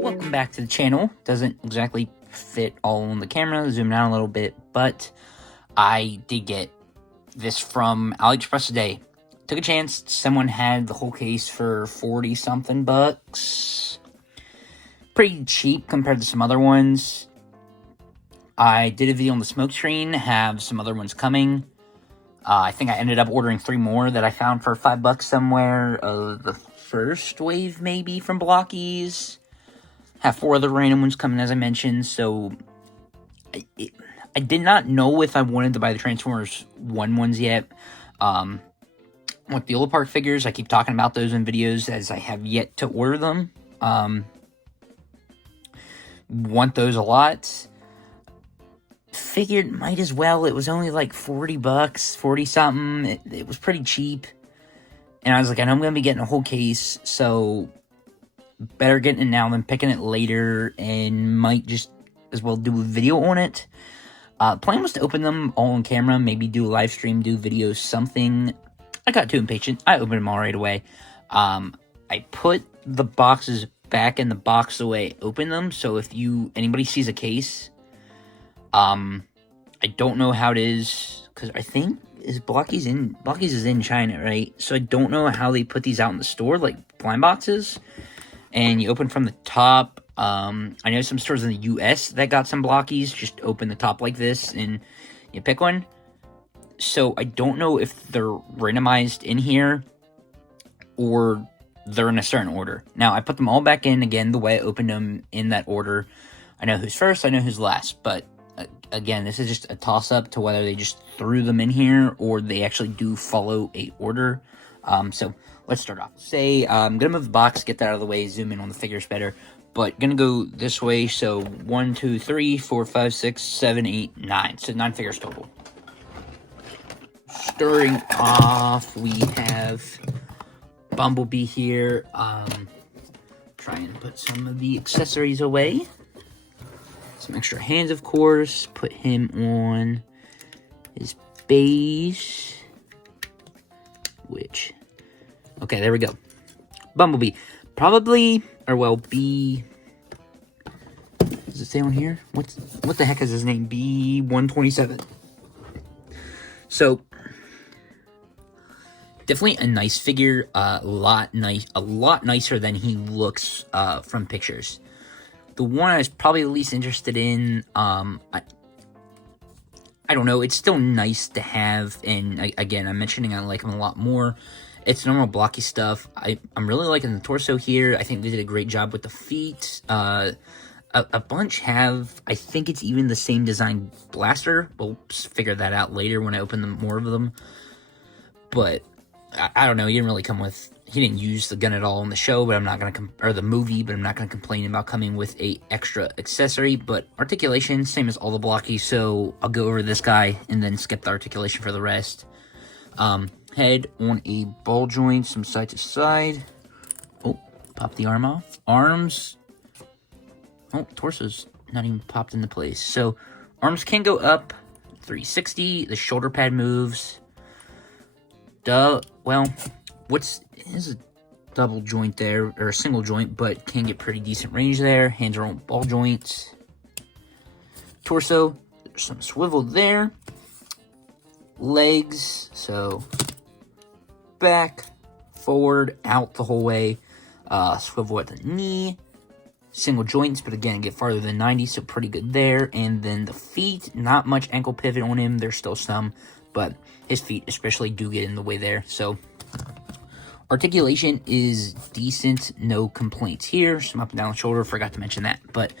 Welcome back to the channel. Doesn't exactly fit all on the camera, zoom out a little bit, but I did get this from AliExpress today. Took a chance, someone had the whole case for 40 something bucks. Pretty cheap compared to some other ones. I did a video on the smoke screen, have some other ones coming. I think I ended up ordering 3 more that I found for $5 somewhere. The first wave maybe from Blockies. Have 4 other random ones coming, as I mentioned. So I did not know if I wanted to buy the Transformers 1 ones yet. With the Old Park figures, I keep talking about those in videos as I have yet to order them. Want those a lot. Figured might as well. It was only like 40 bucks, 40 something. It was pretty cheap. And I was like, I know I'm going to be getting a whole case, so better getting it now than picking it later, and might just as well do a video on it. Plan was to open them all on camera, maybe do a live stream, do videos, something. I got too impatient. I opened them all right away. I put the boxes back in the box the way I opened them, so if anybody sees a case, I don't know how it is, because I think Blockies is in China, right? So I don't know how they put these out in the store, like blind boxes, and you open from the top. I know some stores in the US that got some Blockies, just open the top like this, and you pick one. So I don't know if they're randomized in here, or they're in a certain order. Now, I put them all back in, again, the way I opened them in that order. I know who's first, I know who's last, but again, this is just a toss-up to whether they just threw them in here or they actually do follow a order. So let's start off. Say, I'm going to move the box, get that out of the way, zoom in on the figures better. But going to go this way, so 1, 2, 3, 4, 5, 6, 7, 8, 9. So 9 figures total. Starting off, we have Bumblebee here. Try and put some of the accessories away. Some extra hands, of course. Put him on his base. Okay, there we go. Bumblebee. Probably, or well, B... Does it say on here? What the heck is his name? B127. So, definitely a nice figure. A lot nicer than he looks from pictures. The one I was probably the least interested in, I don't know, it's still nice to have, and again, I'm mentioning I like him a lot more. It's normal blocky stuff. I'm really liking the torso here. I think they did a great job with the feet. A bunch have, I think it's even the same design blaster. We'll figure that out later when I open more of them. But I don't know, he didn't really come with, he didn't use the gun at all in the show, but I'm not going to, or the movie, but I'm not going to complain about coming with a extra accessory. But articulation, same as all the Blockies, so I'll go over this guy and then skip the articulation for the rest. Head on a ball joint, some side to side. Oh, pop the arm off. Arms, oh, torso's not even popped into place. So, arms can go up 360, the shoulder pad moves. Well, is a double joint there, or a single joint, but can get pretty decent range there. Hands are on ball joints. Torso, there's some swivel there. Legs, so back, forward, out the whole way. Swivel at the knee. Single joints, but again, get farther than 90, so pretty good there. And then the feet, not much ankle pivot on him. There's still some, but his feet especially do get in the way there. So articulation is decent, no complaints here. Some up and down the shoulder, forgot to mention that, but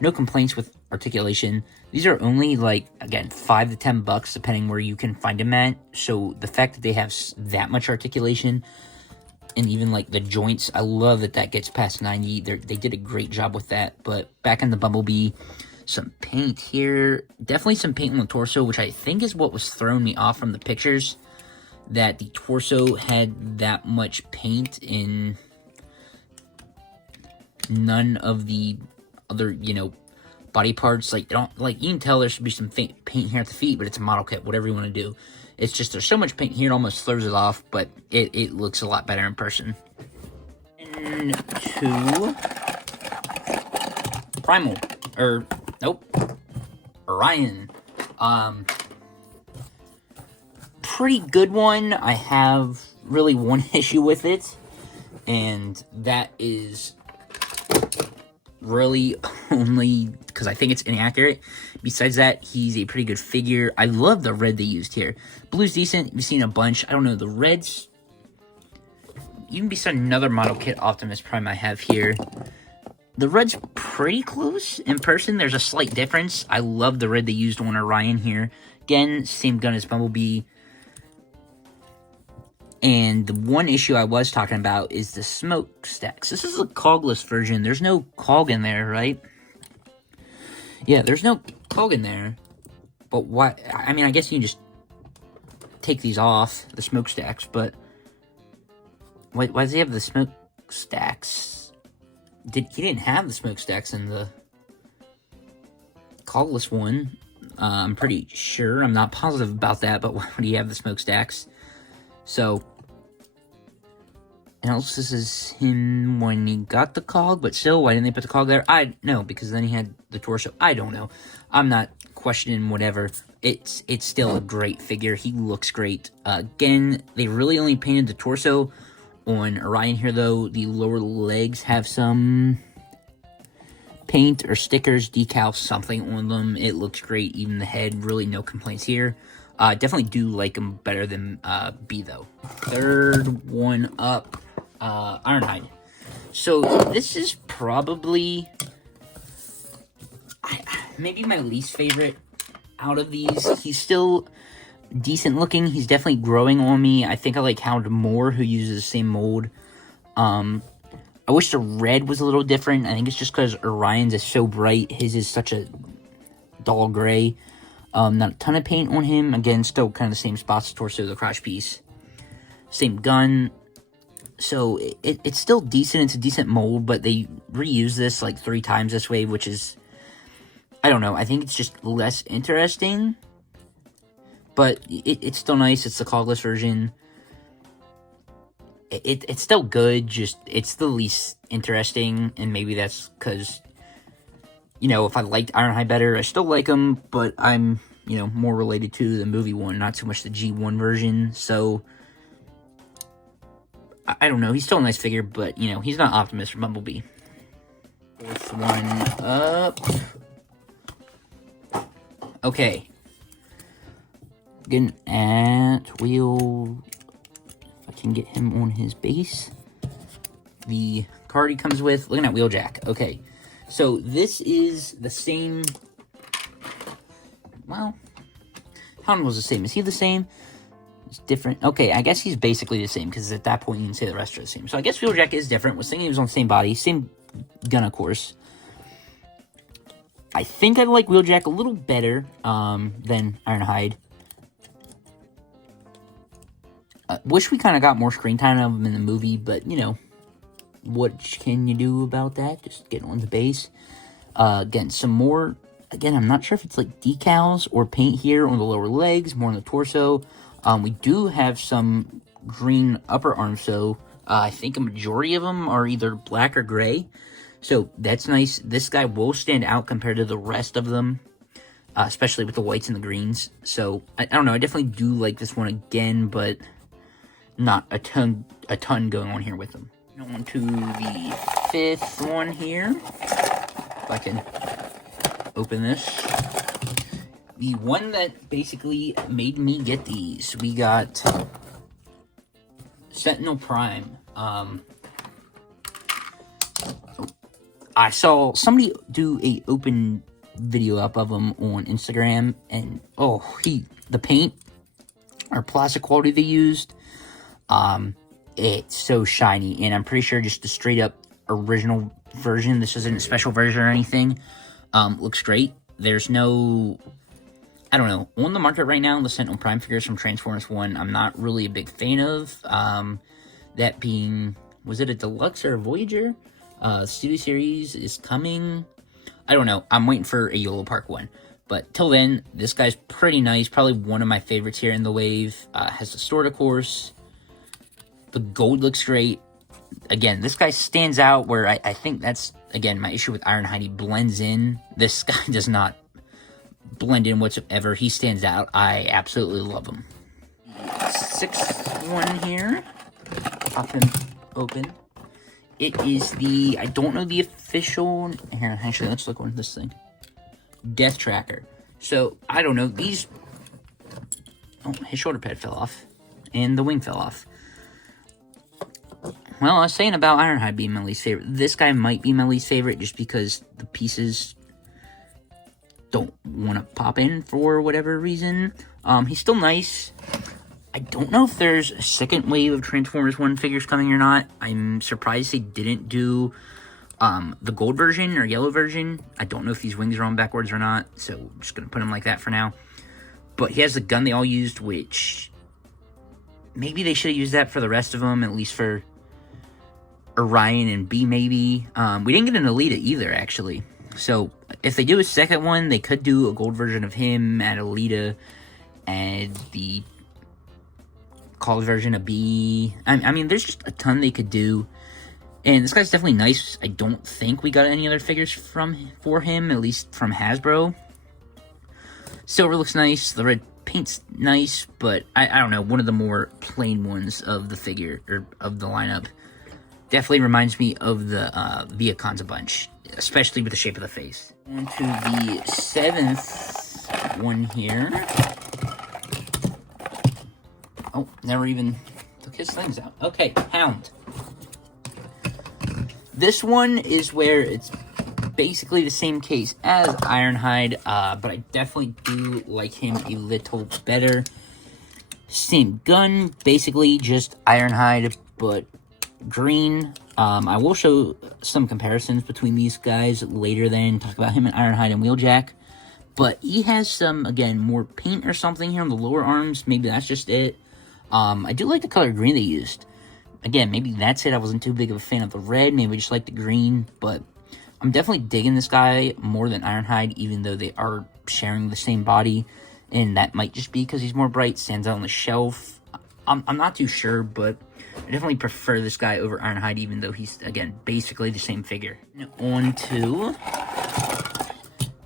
no complaints with articulation. These are only, like, again, $5 to $10, depending where you can find them at. So the fact that they have that much articulation, and even, like, the joints, I love that gets past 90. They did a great job with that. But back in the Bumblebee, some paint here. Definitely some paint on the torso, which I think is what was throwing me off from the pictures. That the torso had that much paint in none of the other, body parts. Like, you can tell there should be some paint here at the feet, but it's a model kit, whatever you want to do. It's just there's so much paint here, it almost throws it off, but it looks a lot better in person. And to Primal, or nope, Orion. Pretty good one. I have really one issue with it, and that is really only because I think it's inaccurate. Besides that, he's a pretty good figure. I love the red they used here. Blue's decent. You've seen a bunch. I don't know, the reds, even beside another model kit Optimus Prime I have here, the red's pretty close in person. There's a slight difference. I love the red they used on Orion here. Again, same gun as Bumblebee. And the one issue I was talking about is the smokestacks. This is a cogless version. There's no cog in there, right? Yeah, there's no cog in there. But why? I mean, I guess you can just take these off, the smokestacks, but why does he have the smokestacks? He didn't have the smokestacks in the cogless one. I'm pretty sure. I'm not positive about that, but why would he have the smokestacks? So, and also this is him when he got the cog, but still, why didn't they put the cog there? I know, because then he had the torso. I don't know. I'm not questioning whatever. It's still a great figure. He looks great. Again, they really only painted the torso on Orion here, though. The lower legs have some paint or stickers, decals, something on them. It looks great. Even the head, really no complaints here. Definitely do like him better than B, though. Third one up, Ironhide. So this is probably maybe my least favorite out of these. He's still decent looking. He's definitely growing on me. I think I like Hound more, who uses the same mold. I wish the red was a little different. I think it's just because Orion's is so bright. His is such a dull gray. Not a ton of paint on him. Again, still kind of the same spots, the torso, the crotch piece. Same gun. So, it's still decent. It's a decent mold, but they reuse this like 3 times this way, which is, I don't know. I think it's just less interesting. But it's still nice. It's the cogless version. It's still good, just it's the least interesting, and maybe that's because, you know, if I liked Ironhide better, I still like him, but I'm, you know, more related to the movie one, not so much the G1 version, so I don't know, he's still a nice figure, but, you know, he's not Optimus or Bumblebee. Fourth one up. Okay. Getting at wheel, if I can get him on his base. The card he comes with, looking at Wheeljack, okay. So, this is the same, well, Hound was the same. Is he the same? It's different. Okay, I guess he's basically the same, because at that point you can say the rest are the same. So, I guess Wheeljack is different. Was thinking he was on the same body, same gun, of course. I think I like Wheeljack a little better than Ironhide. Wish we kind of got more screen time of him in the movie, but, you know, what can you do about that? Just get on the base. Getting some more, again, I'm not sure if it's like decals or paint here on the lower legs, more on the torso. We do have some green upper arms, so I think a majority of them are either black or gray. So that's nice. This guy will stand out compared to the rest of them, especially with the whites and the greens. So, I don't know, I definitely do like this one again, but not a ton going on here with them. On to the 5th one here. If I can open this. The one that basically made me get these. We got Sentinel Prime. I saw somebody do a open video up of him on Instagram, and the paint or plastic quality they used, it's so shiny, and I'm pretty sure just the straight up original version, this isn't a special version or anything, looks great. There's no, I don't know, on the market right now, the Sentinel Prime figures from Transformers 1, I'm not really a big fan of, that being, was it a Deluxe or a Voyager? Studio Series is coming, I don't know, I'm waiting for a Yolo Park one. But till then, this guy's pretty nice. Probably one of my favorites here in the wave. Has the sword, of course. The gold looks great. Again, this guy stands out where I think that's, again, my issue with Ironhide. He blends in. This guy does not blend in whatsoever. He stands out. I absolutely love him. Sixth one here. Pop him open. It is the, I don't know the official, here, actually, let's look on this thing. Death Tracker. So, I don't know, these, oh, his shoulder pad fell off, and the wing fell off. Well, I was saying about Ironhide being my least favorite. This guy might be my least favorite just because the pieces don't want to pop in for whatever reason. He's still nice. I don't know if there's a second wave of Transformers 1 figures coming or not. I'm surprised they didn't do the gold version or yellow version. I don't know if these wings are on backwards or not, so I'm just going to put him like that for now. But he has the gun they all used, which maybe they should have used that for the rest of them, at least for Orion and B maybe. We didn't get an Alita either, actually. So if they do a second one, they could do a gold version of him, add Alita, and the college version of B. I mean, there's just a ton they could do. And this guy's definitely nice. I don't think we got any other figures for him, at least from Hasbro. Silver looks nice. The red paint's nice, but I don't know, one of the more plain ones of the figure, or of the lineup. Definitely reminds me of the Viacons a bunch, especially with the shape of the face. On to the seventh one here. Oh, never even took his things out. Okay, Hound. This one is where it's basically the same case as Ironhide, but I definitely do like him a little better. Same gun, basically just Ironhide, but green. I will show some comparisons between these guys later then, talk about him and Ironhide and Wheeljack. But he has some, again, more paint or something here on the lower arms. Maybe that's just it. I do like the color green they used. Again, maybe that's it. I wasn't too big of a fan of the red. Maybe I just like the green. But I'm definitely digging this guy more than Ironhide, even though they are sharing the same body. And that might just be because he's more bright, stands out on the shelf. I'm not too sure, but I definitely prefer this guy over Ironhide, even though he's, again, basically the same figure. Now, on to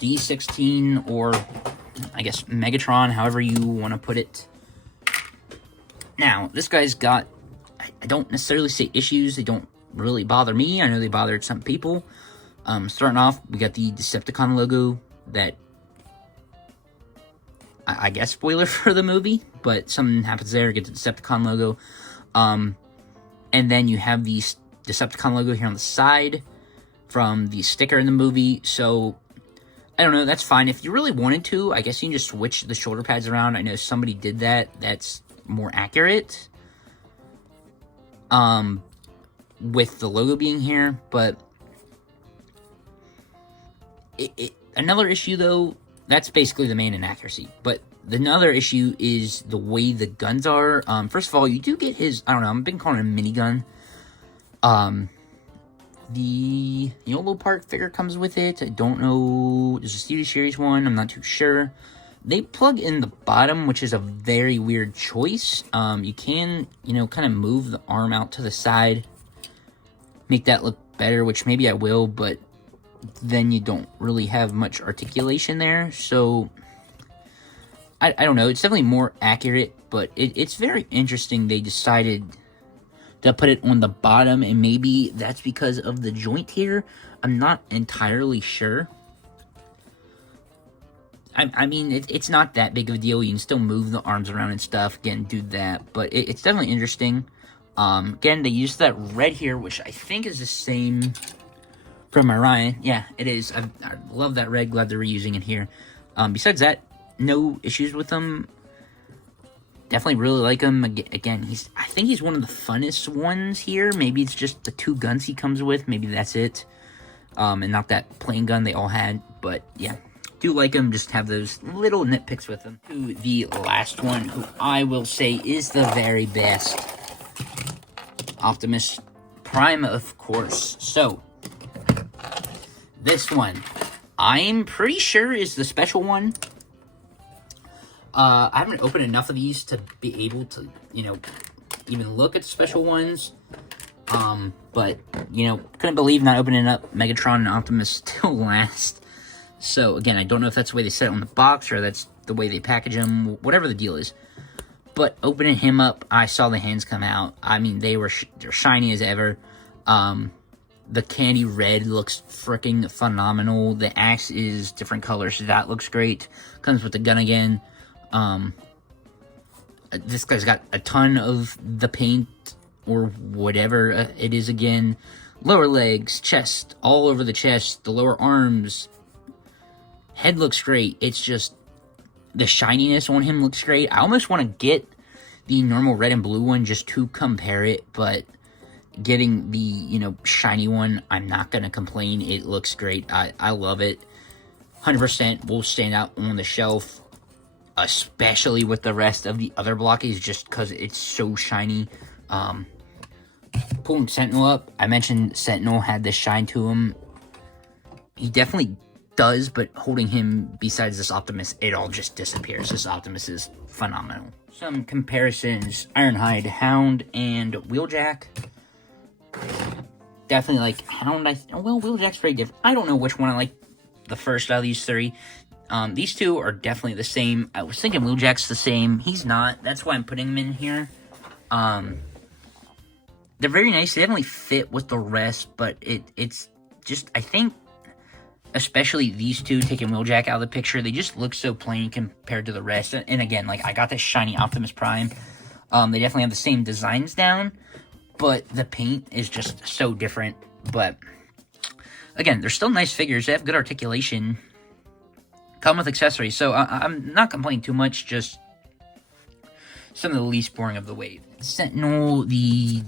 D16, or I guess Megatron, however you want to put it. Now, this guy's got, I don't necessarily say issues. They don't really bother me. I know they bothered some people. Starting off, we got the Decepticon logo that, I guess, spoiler for the movie, but something happens there, get the Decepticon logo. And then you have the Decepticon logo here on the side from the sticker in the movie. So, I don't know, that's fine. If you really wanted to, I guess you can just switch the shoulder pads around. I know somebody did that. That's more accurate. With the logo being here, but another issue, though, that's basically the main inaccuracy. But another issue is the way the guns are. First of all, you do get his, I don't know, I've been calling it a minigun. The YOLO Park figure comes with it. I don't know, there's a Studio Series one, I'm not too sure. They plug in the bottom, which is a very weird choice. You can, kind of move the arm out to the side, make that look better, which maybe I will, but then you don't really have much articulation there. So, I don't know. It's definitely more accurate, but it's very interesting they decided to put it on the bottom, and maybe that's because of the joint here. I'm not entirely sure. I mean, it's not that big of a deal. You can still move the arms around and stuff. Again, do that. But it's definitely interesting. Again, they used that red here, which I think is the same from Orion. Yeah, it is. I love that red. Glad they're reusing it here. Besides that, no issues with them. Definitely really like him. Again, I think he's one of the funnest ones here. Maybe it's just the two guns he comes with. Maybe that's it. And not that plain gun they all had. But, yeah. Do like him, just have those little nitpicks with him. To the last one, who I will say is the very best. Optimus Prime, of course. So, this one. I'm pretty sure is the special one. I haven't opened enough of these to be able to, you know, even look at the special ones. But, you know, couldn't believe not opening up Megatron and Optimus still last. So, again, I don't know if that's the way they set it on the box or that's the way they package them, whatever the deal is. But opening him up, I saw the hands come out. I mean, they're shiny as ever. The candy red looks freaking phenomenal. The axe is different colors, so that looks great. Comes with the gun again. This guy's got a ton of the paint, or whatever it is again. Lower legs, chest, all over the chest, the lower arms. Head looks great. It's just the shininess on him looks great. I almost want to get the normal red and blue one just to compare it, but getting the, you know, shiny one, I'm not going to complain. It looks great. I love it. 100% will stand out on the shelf, especially with the rest of the other blockies, just because it's so shiny. Pulling Sentinel up, I mentioned Sentinel had this shine to him. He definitely does, but holding him besides this Optimus, it all just disappears. This Optimus is phenomenal. Some comparisons: Ironhide, Hound, and Wheeljack. Definitely like Hound. Well, Wheeljack's very different. I don't know which one I like the first out of these three. These two are definitely the same. I was thinking Wheeljack's the same. He's not. That's why I'm putting him in here. They're very nice. They definitely fit with the rest, but it's just, I think, especially these two, taking Wheeljack out of the picture, they just look so plain compared to the rest. And again, like, I got this shiny Optimus Prime. They definitely have the same designs down, but the paint is just so different. But again, they're still nice figures. They have good articulation. Come with accessories, so I'm not complaining too much. Just some of the least boring of the wave. Sentinel, the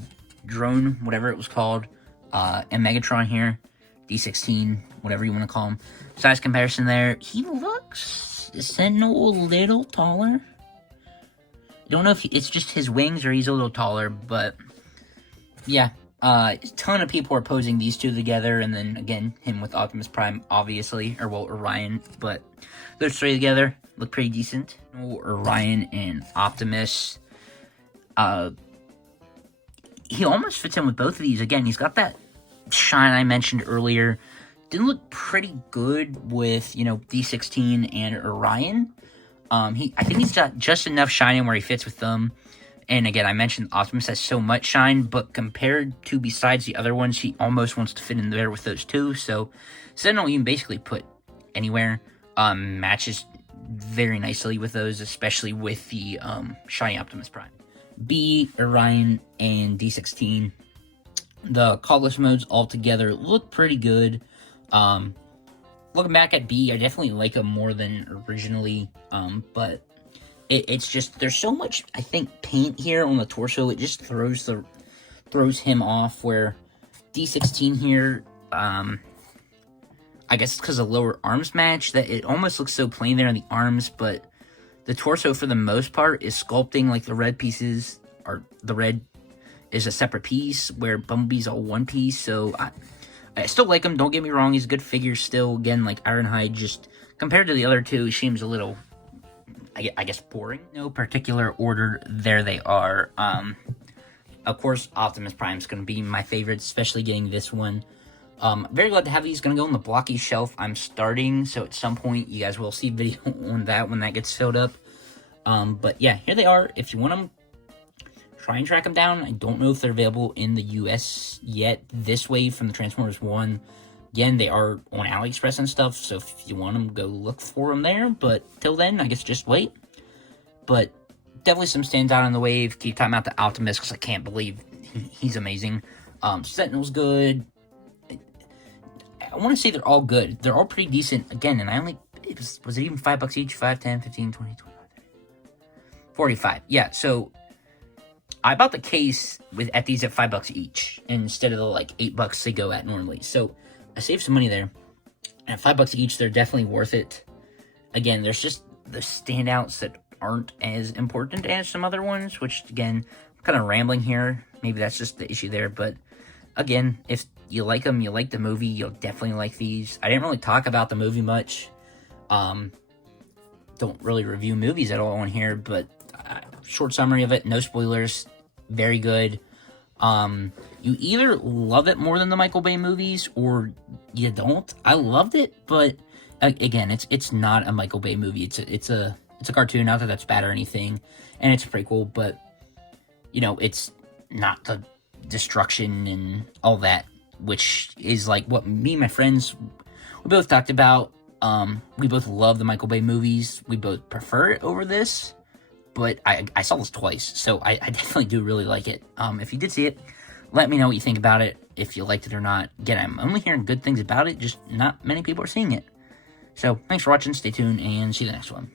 drone, whatever it was called, and Megatron here, D16, whatever you want to call him. Size comparison there. He looks, Sentinel, a little taller. I don't know if it's just his wings or he's a little taller, but yeah. A ton of people are posing these two together, and then again, him with Optimus Prime, obviously, or well, Orion, but those three together look pretty decent. Orion and Optimus. He almost fits in with both of these. Again, he's got that shine I mentioned earlier. Didn't look pretty good with, you know, D16 and Orion. I think he's got just enough shine in where he fits with them. And again, I mentioned Optimus has so much shine, but compared to besides the other ones, he almost wants to fit in there with those two. So Sentinel you can basically put anywhere. Matches very nicely with those, especially with the shiny Optimus Prime. B, Orion, and D16. The colorless modes all together look pretty good. Looking back at B, I definitely like him more than originally, but it's just, there's so much, I think, paint here on the torso, it just throws him off, where D16 here, I guess it's because of lower arms match, that it almost looks so plain there on the arms, but the torso, for the most part, is sculpting like the red pieces, or the red is a separate piece, where Bumblebee's all one piece, so I still like him, don't get me wrong, he's a good figure still. Again, like Ironhide, just compared to the other two, he seems a little, I guess, boring. No particular order, there they are. Of course, Optimus Prime's going to be my favorite, especially getting this one. Very glad to have these. Going to go on the blocky shelf I'm starting, so at some point you guys will see video on that when that gets filled up. But yeah, here they are. If you want them, try and track them down. I don't know if they're available in the US yet this wave from the Transformers 1. Again, they are on AliExpress and stuff, so if you want them, go look for them there. But till then, I guess just wait. But definitely some stands out on the wave. Keep talking about the Optimus, because I can't believe he's amazing. Sentinel's good. I want to say they're all good. They're all pretty decent. Again, and I only, was it even $5 each? 5, 10, 15, 20, 25, 30, 45. Yeah, so I bought the case at these at $5 each, instead of the like $8 they go at normally. So I saved some money there. At $5 each, they're definitely worth it. Again, there's just the standouts that aren't as important as some other ones, which, again, I'm kind of rambling here. Maybe that's just the issue there. But again, if you like them, you like the movie, you'll definitely like these. I didn't really talk about the movie much. Don't really review movies at all on here, but short summary of it, no spoilers, very good. You either love it more than the Michael Bay movies, or you don't. I loved it, but again, it's not a Michael Bay movie. It's a cartoon. Not that that's bad or anything, and it's a prequel, but it's not the destruction and all that, which is like what me and my friends, we both talked about. We both love the Michael Bay movies. We both prefer it over this, but I saw this twice, so I definitely do really like it. If you did see it, let me know what you think about it, if you liked it or not. Again, I'm only hearing good things about it, just not many people are seeing it. So, thanks for watching, stay tuned, and see you in the next one.